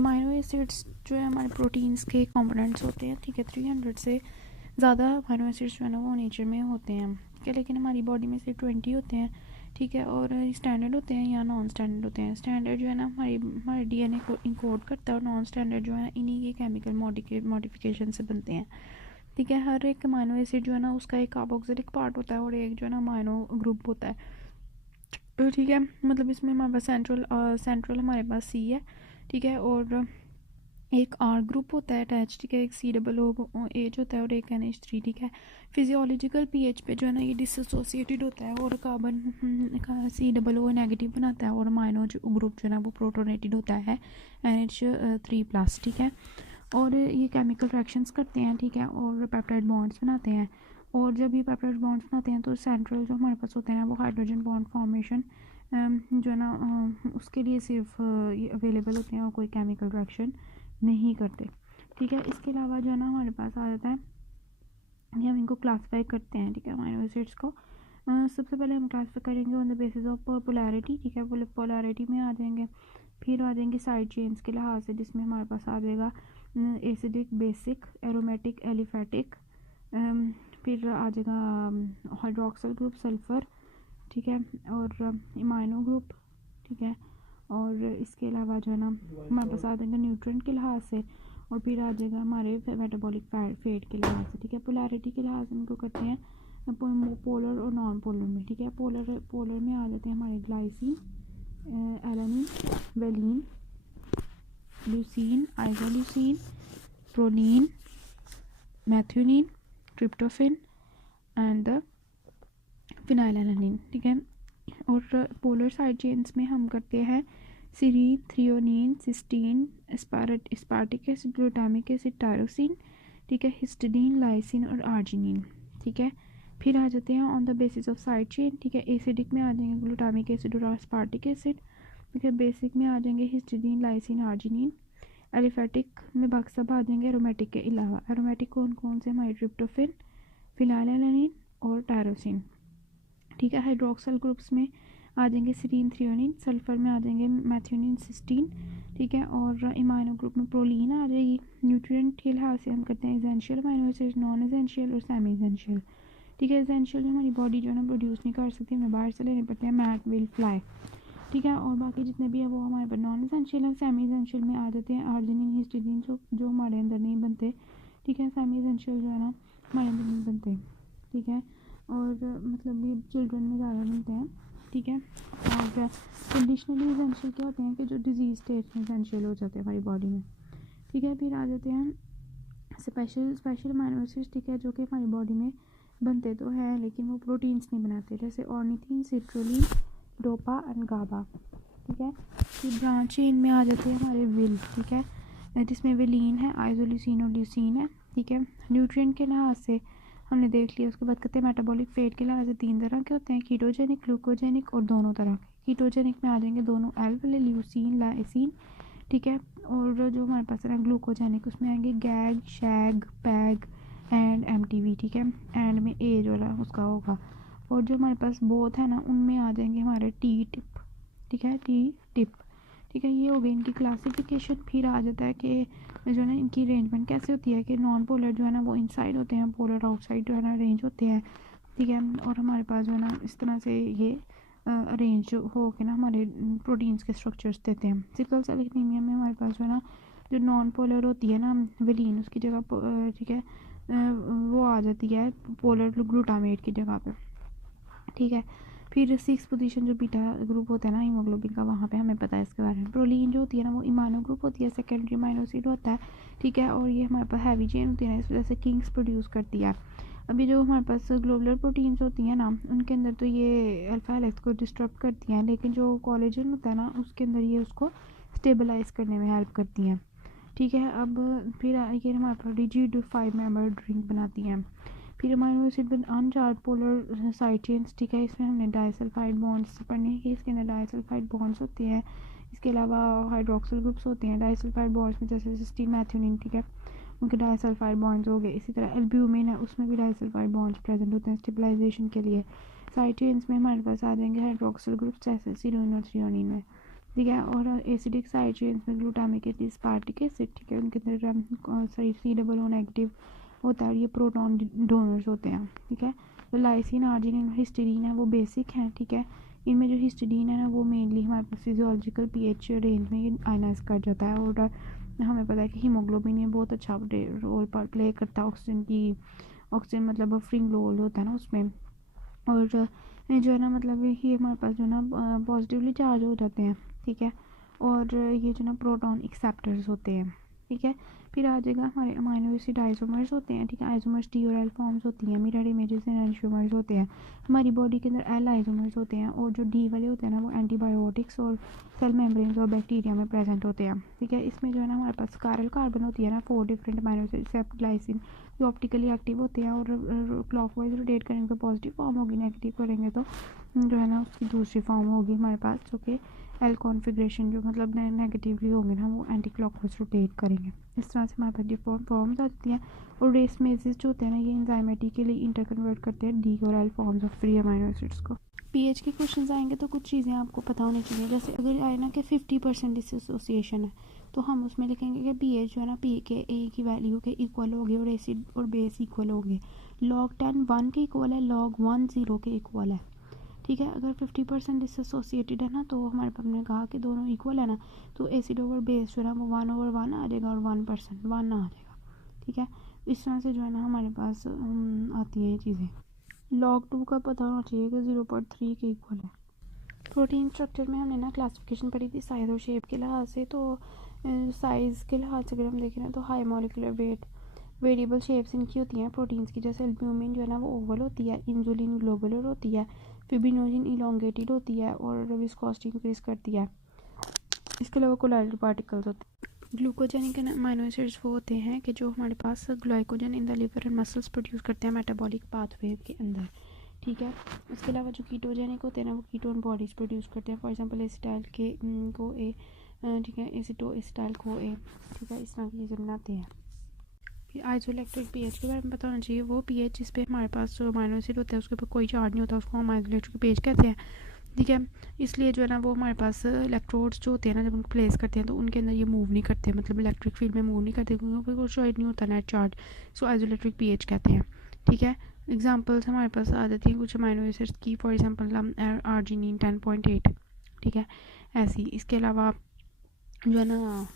Amino acids जो है हमारे प्रोटीन्स के कंपोनेंट्स होते हैं, ठीक है। 300 से ज़्यादा अमाइनो एसिड्स जो है ना वो नेचर में होते हैं, ठीक है। लेकिन हमारी बॉडी में से 20 होते हैं, ठीक है। और स्टैंडर्ड होते हैं या नॉन स्टैंडर्ड होते हैं। स्टैंडर्ड जो है ना हमारे डीएनए को इंकोड करता है, और नॉन स्टैंडर्ड जो है इन्हीं के केमिकल मॉडिफिकेशन से बनते हैं, ठीक है। हर एक अमाइनो एसिड जो है ना उसका एक कार्बोक्सिलिक पार्ट होता है और एक जो है ना अमाइनो ग्रुप होता है, ठीक है। मतलब इसमें हमारे पास सेंट्रल हमारे पास सी है, ठीक है। और एक आर ग्रुप होता है अटैच, ठीक है। एक COOH होता है और एक NH3, ठीक है। फिजियोलॉजिकल pH पे जो है ना ये डिसोसिएटेड होता है और कार्बन COO नेगेटिव बनाता है, और अमाइनो जो ग्रुप जो है ना वो प्रोटोनेटेड होता है NH3+, ठीक है। और ये केमिकल रिएक्शंस करते हैं, ठीक है, और पेप्टाइड बॉन्ड्स बनाते हैं। और जब ये पेप्टाइड बॉन्ड्स बनाते हैं तो सेंट्रल जो हमारे पास होते हैं वो हाइड्रोजन बॉन्ड फॉर्मेशन जो है ना उसके लिए सिर्फ ये अवेलेबल होते हैं और कोई केमिकल रिएक्शन नहीं करते, ठीक है। इसके अलावा जो है ना हमारे पास आ जाता है कि हम इनको क्लासीफाई करते हैं, ठीक है, अमाइनो एसिड्स को। सबसे पहले हम क्लासीफाई करेंगे on the basis of polarity, ठीक है। पोलैरिटी में आ जाएंगे, फिर आ जाएंगे साइड चेन्स के लिहाज से, जिसमें हमारे पास आ जाएगा एसिडिक, बेसिक, एरोमेटिक, एलिफेटिक, फिर आ जाएगा हाइड्रोक्सल ग्रुप, सल्फर, ठीक है, और इमाइनो ग्रुप, ठीक है। और इसके अलावा जो है ना हमारे पास आ जाएगा न्यूट्रिएंट के लिहाज से, और फिर आ जाएगा हमारे मेटाबॉलिक फेट के लिहाज से, ठीक है। पोलैरिटी के लिहाज से इनको करते हैं पोलर और नॉन पोलर में, ठीक है। पोलर में आ जाते हैं हमारे glycine, alanine, valine, leucine, isoleucine, proline, methionine, tryptophan and the phenylalanine, ठीक है। और पोलर साइड चेन्स में हम करते हैं serine, threonine, cysteine, aspartic acid, glutamic acid, tyrosine, ठीक है, हिस्टिडीन, लाइसिन और आर्जिनिन, ठीक है। फिर आ जाते हैं on the basis of side chain, ठीक है। एसिडिक में आ जाएंगे ग्लूटामिक एसिड और स्पार्टिक एसिड, ठीक है। बेसिक में आ जाएंगे हिस्टिडीन, लाइसिन, आर्जिनिन। एलिफेटिक में बाकी सब आ जाएंगे एरोमेटिक के अलावा। एरोमेटिक कौन कौन से हमारे ट्रिप्टोफेन, फिनाइलएलानिन और टायरोसिन, ठीक है। हाइड्रोक्सल ग्रुप्स में आ जाएंगे सीरीन, थ्रियोनिन, सल्फर में आ जाएंगे मैथ्यूनिन, सिस्टीन, ठीक है। और इमाइनो ग्रुप में प्रोलीन आ जाएगी। न्यूट्रिएंट के लिहाज से हम करते हैं essential amino acid, non essential और सेमी एसेंशियल, ठीक है। एसेंशियल जो हमारी बॉडी जो है ना प्रोड्यूस नहीं कर सकती, हमें बाहर से लेने पड़ते हैं, मैट, विल, फ्लाई, ठीक है। और बाकी जितने भी है वो हमारे पास नॉन एसेंशियल है। सेमी एसेंशियल में आ जाते हैं आर्जिनिन, हिस्टिडीन जो हमारे अंदर नहीं बनते, ठीक है। सेमी एसेंशियल जो है ना हमारे अंदर नहीं बनते, ठीक है। और मतलब ये चिल्ड्रन में ज़्यादा बनते हैं, ठीक है। और कंडीशनली एसेंशियल क्या होते हैं कि जो डिजीज़ स्टेट में एसेंशियल हो जाते हैं हमारी बॉडी में, ठीक है। फिर आ जाते हैं स्पेशल अमाइनो एसिड्स, ठीक है, जो कि हमारी बॉडी में बनते तो हैं लेकिन वो प्रोटीन्स नहीं बनाते, जैसे ऑर्निथिन, सिट्रोलिन, डोपा एंड गाबा, ठीक है। फिर ब्रांच चेन में आ जाते हैं हमारे विल, ठीक है, जिसमें विलीन है, आइसोल्यूसिन और ल्यूसीन है, ठीक है। न्यूट्रिएंट के लिहाज से हमने देख लिया। उसके बाद कहते हैं मेटाबॉलिक फेट के लिहाज से 3 तरह के होते हैं, कीटोजेनिक, ग्लूकोजेनिक और दोनों तरह के। कीटोजेनिक में आ जाएंगे दोनों एल वाले, ल्यूसीन, लाइसिन, ठीक है। और जो हमारे पास है ग्लूकोजेनिक, उसमें आएंगे गैग, शैग, पैग एंड MTV, ठीक है। एंड में एज वाला उसका होगा। और जो हमारे पास बोथ है ना उनमें आ जाएंगे हमारे टी टिप, ठीक है, टी टिप, ठीक है। ये हो गई इनकी क्लासिफिकेशन। फिर आ जाता है कि जो है ना इनकी अरेंजमेंट कैसे होती है कि नॉन पोलर जो है ना वो इनसाइड होते हैं, पोलर आउटसाइड जो है ना अरेंज होते हैं, ठीक है। और हमारे पास जो है ना इस तरह से ये अरेंज हो के ना हमारे प्रोटीन्स के स्ट्रक्चर्स देते हैं। सिकल सेल एनीमिया में हमारे पास जो है ना जो नॉन पोलर होती है ना वेलिन, उसकी जगह ठीक है वो आ जाती है पोलर ग्लूटामेट की जगह पे, ठीक है। फिर 6 पोजीशन जो बीटा ग्रुप होता है ना हीमोग्लोबिन का, वहाँ पे हमें पता है इसके बारे में। प्रोलीन जो होती है ना वो इमाइनो ग्रुप होती है, सेकेंडरी अमाइनो एसिड होता है, ठीक है। और ये हमारे पास हैवी चेन होती है ना, इस वजह से किंग्स प्रोड्यूस करती है। अभी जो हमारे पास ग्लोबुलर प्रोटीन्स होती हैं ना उनके अंदर तो ये अल्फा हेलिक्स को डिस्टर्ब करती हैं, लेकिन जो कोलेजन होता है ना उसके अंदर ये उसको स्टेबलाइज करने में हेल्प करती हैं, ठीक है। अब फिर ये हमारे पास रिजिड 5 मेंबर ड्रिंक बनाती हैं। फिर amino acid with अनचार्ज polar side chains, ठीक है। इसमें हमने डाइसल्फाइड बॉन्ड्स पढ़ने की, इसके अंदर डाइसल्फाइड बॉन्ड्स होते हैं। इसके अलावा हाइड्रोक्सिल ग्रुप्स होते हैं डाइसल्फाइड बॉन्ड्स में, जैसे सिस्टीन, मैथ्यूनिन, ठीक है, उनके डाइसल्फाइड बॉन्ड्स हो गए। इसी तरह एल्ब्यूमिन है, उसमें भी डाइसल्फाइड बॉन्ड्स प्रेजेंट होते हैं स्टेबलाइजेशन के लिए। साइड चेन्स में हमारे पास आ जाएंगे हाइड्रोक्सिल ग्रुप्स जैसे सीरोइन और थ्रियोनिन में, ठीक है। और एसिडिक साइड चेन्स में ग्लूटामिक एस्पार्टिक एसिड, ठीक है, उनके अंदर COO नेगेटिव होता है और ये प्रोटॉन डोनर्स होते हैं, ठीक है। तो लाइसिन, आर्जिनिन, हिस्टीडीन है वो बेसिक हैं, ठीक है। इनमें जो हिस्टीडीन है ना वो मेनली हमारे पास फिजियोलॉजिकल पीएच रेंज में ये आयनाइज कर जाता है और हमें पता है कि हीमोग्लोबिन में बहुत अच्छा रोल प्ले करता है ऑक्सीजन मतलब बफरिंग रोल होता है ना उसमें। और जो है ना मतलब ये हमारे पास जो है ना पॉजिटिवली चार्ज हो जाते हैं, ठीक है। और ये जो ना प्रोटॉन एक्सेप्टर्स होते हैं, ठीक है। फिर आ जाएगा हमारे अमाइनो एसिड आइसोमर्स होते हैं, ठीक है। आइसोमर्स डी और एल फॉर्म्स होती हैं, मिरर इमेजेस एंड एंटिशोमर्स होते हैं। हमारी बॉडी के अंदर एल आइसोमर्स होते हैं और जो डी वाले होते हैं ना वो एंटीबायोटिक्स और सेल मेम्ब्रेन्स और बैक्टीरिया में प्रेजेंट होते हैं, ठीक है। इसमें जो है ना हमारे पास कायरल कार्बन होती है ना 4 different amino acid except glycine, जो ऑप्टिकली एक्टिव होते हैं और क्लॉकवाइज रोटेट करेंगे तो पॉजिटिव फॉर्म होगी, नेगेटिव करेंगे तो जो है ना उसकी दूसरी फॉर्म होगी हमारे पास, जो कि एल कॉन्फ़िगरेशन जो मतलब नेगेटिवली होंगे ना वो एंटी क्लॉकवाइज रोटेट करेंगे। इस तरह से हमारे पास डिफरेंट फॉर्म्स आती हैं। और रेसमेसेस जो होते हैं ना ये इंजाइमेटिकली इंटर कन्वर्ट करते हैं डी और L forms of free amino acids को। पीएच के क्वेश्चन आएंगे तो कुछ चीज़ें आपको पता होनी चाहिए, जैसे अगर आए ना कि 50% डिसोसिएशन है तो हम उसमें लिखेंगे कि पीएच जो है ना पी के ए की वैल्यू के इक्वल होगी और एसिड और बेस इक्वल होंगे। log 10 1 के इक्वल है, log 1 0 के इक्वल है, ठीक है। अगर 50% डिसोसिएटेड है ना तो हमारे पास हमने कहा कि दोनों इक्वल है ना तो एसिड ओवर बेस जो है ना वो 1/1 आ जाएगा और 1% 1 आ जाएगा, ठीक है। इस तरह से जो है ना हमारे पास आती हैं ये चीज़ें। log 2 का पता होना चाहिए कि 0.3 के इक्वल है। प्रोटीन स्ट्रक्चर में हमने ना क्लासिफिकेशन पढ़ी थी साइज और शेप के लिहाज से, तो साइज़ के लिहाज से अगर हम देखें ना तो high molecular weight, variable shapes इनकी होती हैं प्रोटीन्स की, जैसे एल्ब्यूमिन जो है ना वो ओवल होती है, इंसुलिन ग्लोबुलर होती है, फिब्रिनोजिन इलोंगेटेड होती है और विस्कोसिटी इंक्रीज करती है। इसके अलावा कोलाइडल पार्टिकल्स होते हैं। ग्लूकोजेनिक अमाइनो एसिड्स वो होते हैं कि जो हमारे पास glycogen in the liver and muscles produce करते हैं मेटाबॉलिक पाथवे के अंदर, ठीक है। उसके अलावा जो कीटोजेनिक होते हैं ना वो कीटोन बॉडीज प्रोड्यूस करते हैं, फॉर एग्जांपल एसिटाइल के को ए, ठीक है, एसिटाइल को ए, ठीक है, इस तरह की चीज़ें बनाते हैं। फिर आइसोइलेक्ट्रिक पीएच के बारे में पता होना चाहिए, वो पीएच जिस पे हमारे पास जो अमाइनो एसिड होता है उसके ऊपर कोई चार्ज नहीं होता उसको हम आइसोइलेक्ट्रिक पीएच कहते हैं, ठीक है। इसलिए जो है ना वो हमारे पास इलेक्ट्रोड्स जो होते हैं ना जब उनको प्लेस करते हैं तो उनके अंदर ये मूव नहीं करते, मतलब इलेक्ट्रिक फील्ड में मूव नहीं करते क्योंकि कुछ नहीं होता नेट चार्ज, सो आइसोइलेक्ट्रिक पीएच कहते हैं, ठीक है। एग्जांपल्स हमारे पास आ जाती हैं कुछ अमाइनो एसिड्स की, फॉर एग्जांपल आर्जिनिन 10.8, ठीक है, ऐसी। इसके अलावा जो है ना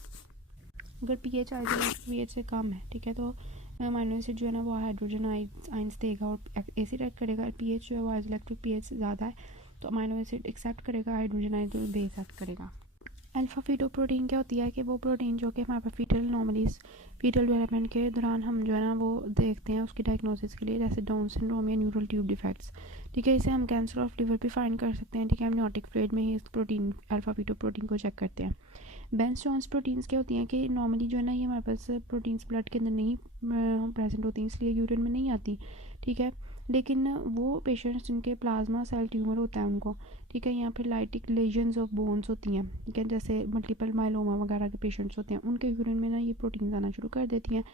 अगर पीएच आइसोइलेक्ट्रिक पीएच से कम है, ठीक है, तो अमाइनो एसिड जो है ना वो हाइड्रोजन आइंस देगा और एसिड ऐड करेगा। पीएच जो है वो आइसोइलेक्ट्रिक पीएच से ज़्यादा है तो अमाइनो एसिड एक्सेप्ट करेगा हाइड्रोजन आइंस और बेस ऐड करेगा। अल्फा फीटो प्रोटीन क्या होती है कि वो प्रोटीन जो कि हमारे पास फीटल डेवलपमेंट के दौरान हम जो है ना वो देखते हैं उसकी डायग्नोसिस के लिए, जैसे डाउन सिंड्रोम या न्यूरल ट्यूब डिफेक्ट्स, ठीक है। इसे हम कैंसर ऑफ लिवर भी फाइंड कर सकते हैं, ठीक है। एमनियोटिक फ्लूइड में ही इस प्रोटीन अल्फा फीटो प्रोटीन को चेक करते हैं। बेंस जॉन्स प्रोटीन्स क्या होती हैं कि नॉर्मली जो है ना ये हमारे पास प्रोटीन्स ब्लड के अंदर नहीं प्रेजेंट होती हैं, इसलिए यूरिन में नहीं आती, ठीक है। लेकिन वो पेशेंट्स जिनके प्लाज्मा सेल ट्यूमर होता है उनको, ठीक है, यहाँ पे लाइटिक लेजन्स ऑफ बोन्स होती हैं, ठीक है, जैसे मल्टीपल माइलोमा वगैरह के पेशेंट्स होते हैं उनके यूरिन में ना ये प्रोटीन्स आना शुरू कर देती हैं,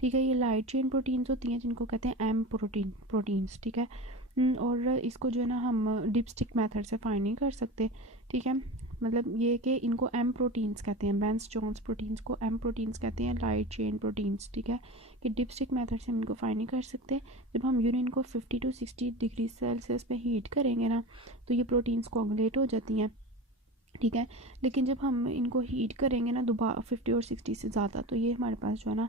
ठीक है। ये लाइट चेन प्रोटीन्स होती हैं जिनको कहते हैं एम प्रोटीन्स, ठीक है। और इसको जो है ना हम डिपस्टिक मेथड से फाइंड नहीं कर सकते, ठीक है। मतलब ये कि इनको एम प्रोटीन्स कहते हैं, बेंस जॉन्स प्रोटीन्स को एम प्रोटीन्स कहते हैं, लाइट चेन प्रोटीन्स, ठीक है, कि डिपस्टिक मेथड से हम इनको फाइंड नहीं कर सकते। जब हम यूरिन को 50 to 60 डिग्री सेल्सियस पे हीट करेंगे ना तो ये प्रोटीन्स कोगुलेट हो जाती हैं, ठीक है। लेकिन जब हम इनको हीट करेंगे ना दोबारा 50 और 60 से ज़्यादा तो ये हमारे पास जो है ना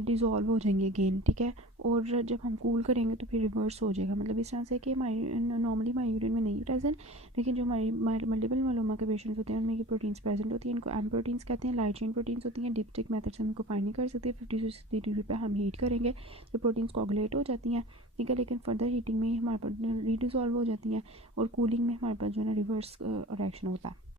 डिज़ोल्व हो जाएंगे अगेन, ठीक है। और जब हम कूल करेंगे तो फिर रिवर्स हो जाएगा, मतलब इस तरह से कि नॉर्मली हमारे यूरिन में नहीं प्रेजेंट, लेकिन जो हमारी मल्टीपल माइलोमा के पेशेंट्स होते हैं उनमें ये प्रोटीन्स प्रेजेंट होती हैं, इनको एम प्रोटीन्स कहते हैं, लाइट चेन प्रोटीन्स होती हैं। डिपस्टिक मेथड से हम इनको फाइंड नहीं कर सकते, 50 से 60 डिग्री पर हम हीट करेंगे तो प्रोटीन्स कोगुलेट हो जाती हैं, ठीक है। लेकिन फर्दर हीटिंग में ही हमारे पास रीडिज़ोल्व हो जाती हैं और कूलिंग में हमारे पास जो है ना रिवर्स रिएक्शन होता है।